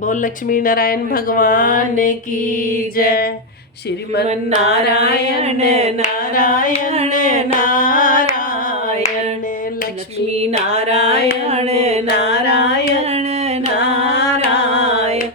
बोल लक्ष्मी नारायण भगवान की जय। श्रीमन नारायण नारायण नारायण, लक्ष्मी नारायण नारायण नारायण,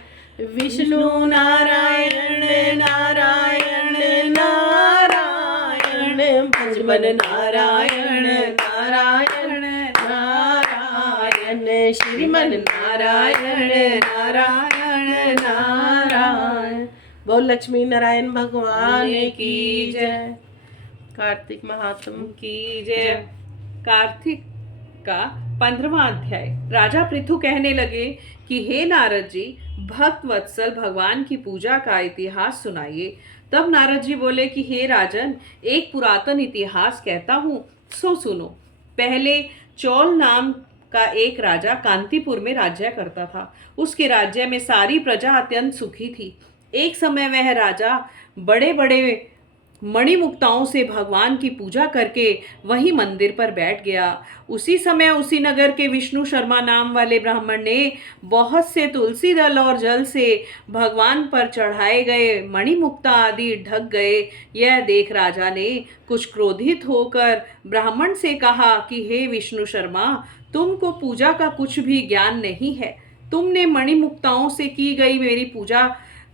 विष्णु नारायण नारायण नारायण, भजमन नारायण नारायण नारायण, श्रीमन नारायण नारायण नारायण। बोल लक्ष्मी नारायण भगवान की जय। कार्तिक महात्म की जय। कार्तिक का 15वां अध्याय। राजा पृथु कहने लगे कि हे नारद जी, भक्त वत्सल भगवान की पूजा का इतिहास सुनाइए। तब नारद जी बोले कि हे राजन, एक पुरातन इतिहास कहता हूँ, सो सुनो। पहले चौल नाम का एक राजा कांतिपुर में राज्य करता था। उसके राज्य में सारी प्रजा अत्यंत सुखी थी। एक समय वह राजा बड़े बड़े मणिमुक्ताओं से भगवान की पूजा करके वही मंदिर पर बैठ गया। उसी समय उसी नगर के विष्णु शर्मा नाम वाले ब्राह्मण ने बहुत से तुलसी दल और जल से भगवान पर चढ़ाए गए मणिमुक्ता आदि ढक गए। यह देख राजा ने कुछ क्रोधित होकर ब्राह्मण से कहा कि हे विष्णु शर्मा, तुमको पूजा का कुछ भी ज्ञान नहीं है। तुमने मणिमुक्ताओं से की गई मेरी पूजा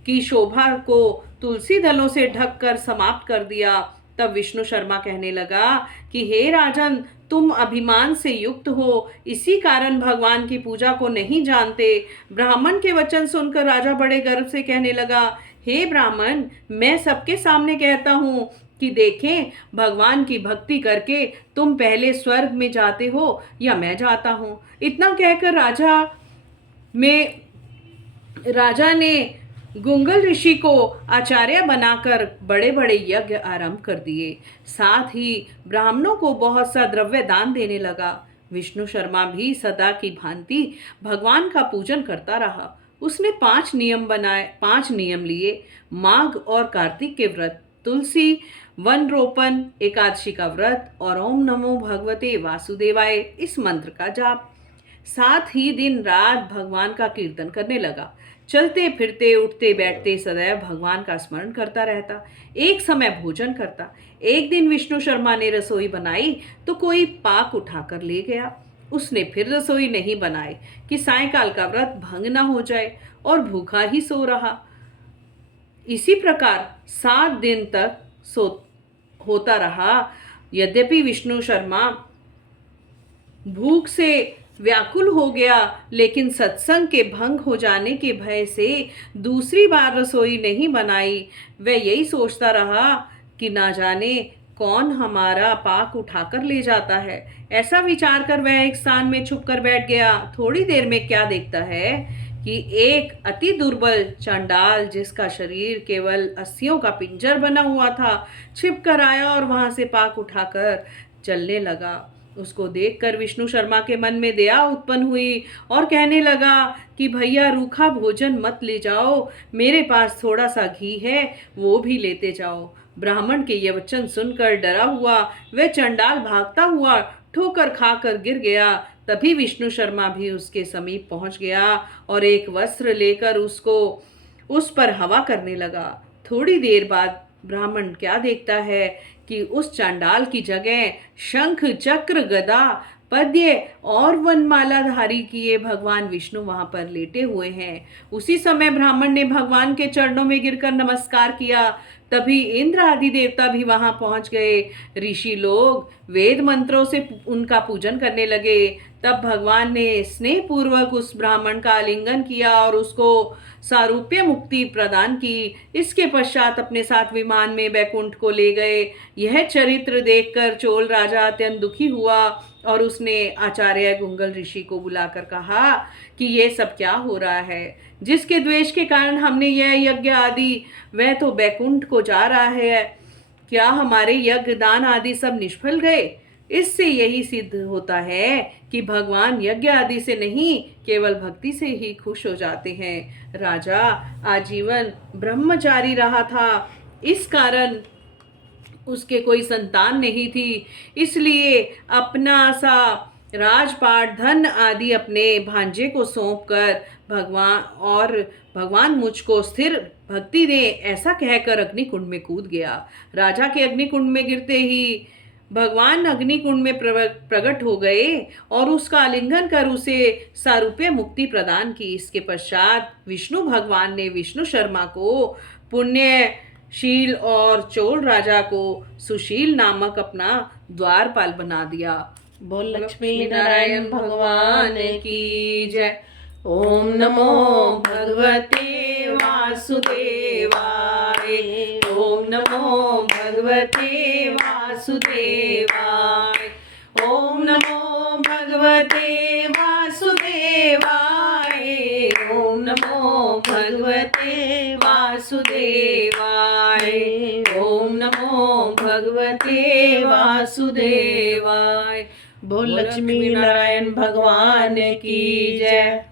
की शोभा को तुलसी दलों से ढककर समाप्त कर दिया। तब विष्णु शर्मा कहने लगा कि हे राजन, तुम अभिमान से युक्त हो, इसी कारण भगवान की पूजा को नहीं जानते। ब्राह्मण के वचन सुनकर राजा बड़े गर्व से कहने लगा, हे ब्राह्मण, मैं सबके सामने कहता हूँ कि देखें, भगवान की भक्ति करके तुम पहले स्वर्ग में जाते हो या मैं जाता हूँ। इतना कहकर राजा ने गुंगल ऋषि को आचार्य बनाकर बड़े बड़े यज्ञ आरंभ कर दिए। साथ ही ब्राह्मणों को बहुत सा द्रव्य दान देने लगा। विष्णु शर्मा भी सदा की भांति भगवान का पूजन करता रहा। उसने 5 नियम लिए। माघ और कार्तिक के व्रत, तुलसी वन रोपण, एकादशी का व्रत और ओम नमो भगवते वासुदेवाय इस मंत्र का जाप। साथ ही दिन रात भगवान का कीर्तन करने लगा। चलते फिरते उठते बैठते सदैव भगवान का स्मरण करता रहता। एक समय भोजन करता। एक दिन विष्णु शर्मा ने रसोई बनाई तो कोई पाक उठाकर ले गया। उसने फिर रसोई नहीं बनाई कि सायंकाल का व्रत भंग न हो जाए, और भूखा ही सो रहा। इसी प्रकार 7 दिन तक होता रहा। यद्यपि विष्णु शर्मा भूख से व्याकुल हो गया, लेकिन सत्संग के भंग हो जाने के भय से दूसरी बार रसोई नहीं बनाई। वह यही सोचता रहा कि ना जाने कौन हमारा पाक उठाकर ले जाता है। ऐसा विचार कर वह एक स्थान में छुप कर बैठ गया। थोड़ी देर में क्या देखता है कि एक अति दुर्बल चंडाल, जिसका शरीर केवल अस्थियों का पिंजर बना हुआ था, छिप कर आया और वहां से पाक उठाकर चलने लगा। उसको देखकर विष्णु शर्मा के मन में दया उत्पन्न हुई और कहने लगा कि भैया, रूखा भोजन मत ले जाओ, मेरे पास थोड़ा सा घी है, वो भी लेते जाओ। ब्राह्मण के ये वचन सुनकर डरा हुआ वह चंडाल भागता हुआ ठोकर खाकर गिर गया। तभी विष्णु शर्मा भी उसके समीप पहुंच गया और एक वस्त्र लेकर उस पर हवा करने लगा। थोड़ी देर बाद ब्राह्मण क्या देखता है कि उस चांडाल की जगह शंख, चक्र, गदा, पद्य और वनमालाधारी किए भगवान विष्णु वहां पर लेटे हुए हैं। उसी समय ब्राह्मण ने भगवान के चरणों में गिरकर नमस्कार किया। तभी इंद्र आदि देवता भी वहां पहुंच गए। ऋषि लोग वेद मंत्रों से उनका पूजन करने लगे। तब भगवान ने स्नेह पूर्वक उस ब्राह्मण का आलिंगन किया और उसको सारूप्य मुक्ति प्रदान की। इसके पश्चात अपने साथ विमान में बैकुंठ को ले गए। यह चरित्र देखकर चोल राजा अत्यंत दुखी हुआ और उसने आचार्य गुंगल ऋषि को बुलाकर कहा कि ये सब क्या हो रहा है, जिसके द्वेष के कारण हमने यह यज्ञ आदि, वह तो बैकुंठ को जा रहा है, क्या हमारे यज्ञ दान आदि सब निष्फल गए? इससे यही सिद्ध होता है कि भगवान यज्ञ आदि से नहीं, केवल भक्ति से ही खुश हो जाते हैं। राजा आजीवन ब्रह्मचारी रहा था, इस कारण उसके कोई संतान नहीं थी, इसलिए अपना सा राजपाट, धन आदि अपने भांजे को सौंपकर भगवान मुझको स्थिर भक्ति दे, ऐसा कहकर अग्निकुंड में कूद गया। राजा के अग्निकुंड में गिरते ही भगवान अग्निकुंड में प्रकट हो गए और उसका आलिंगन कर उसे सारूप्य मुक्ति प्रदान की। इसके पश्चात विष्णु भगवान ने विष्णु शर्मा को पुण्यशील और चोल राजा को सुशील नामक अपना द्वारपाल बना दिया। बोल लक्ष्मी नारायण भगवान की जय। ओम नमो भगवते वासुदेवाय। ओम नमो भगवते वासुदेवाय। ओम नमो भगवते वासुदेवाय। ओम नमो भगवते वासुदेवाय। ओम नमो भगवते वासुदेवाय। बोल लक्ष्मी नारायण भगवान की जय।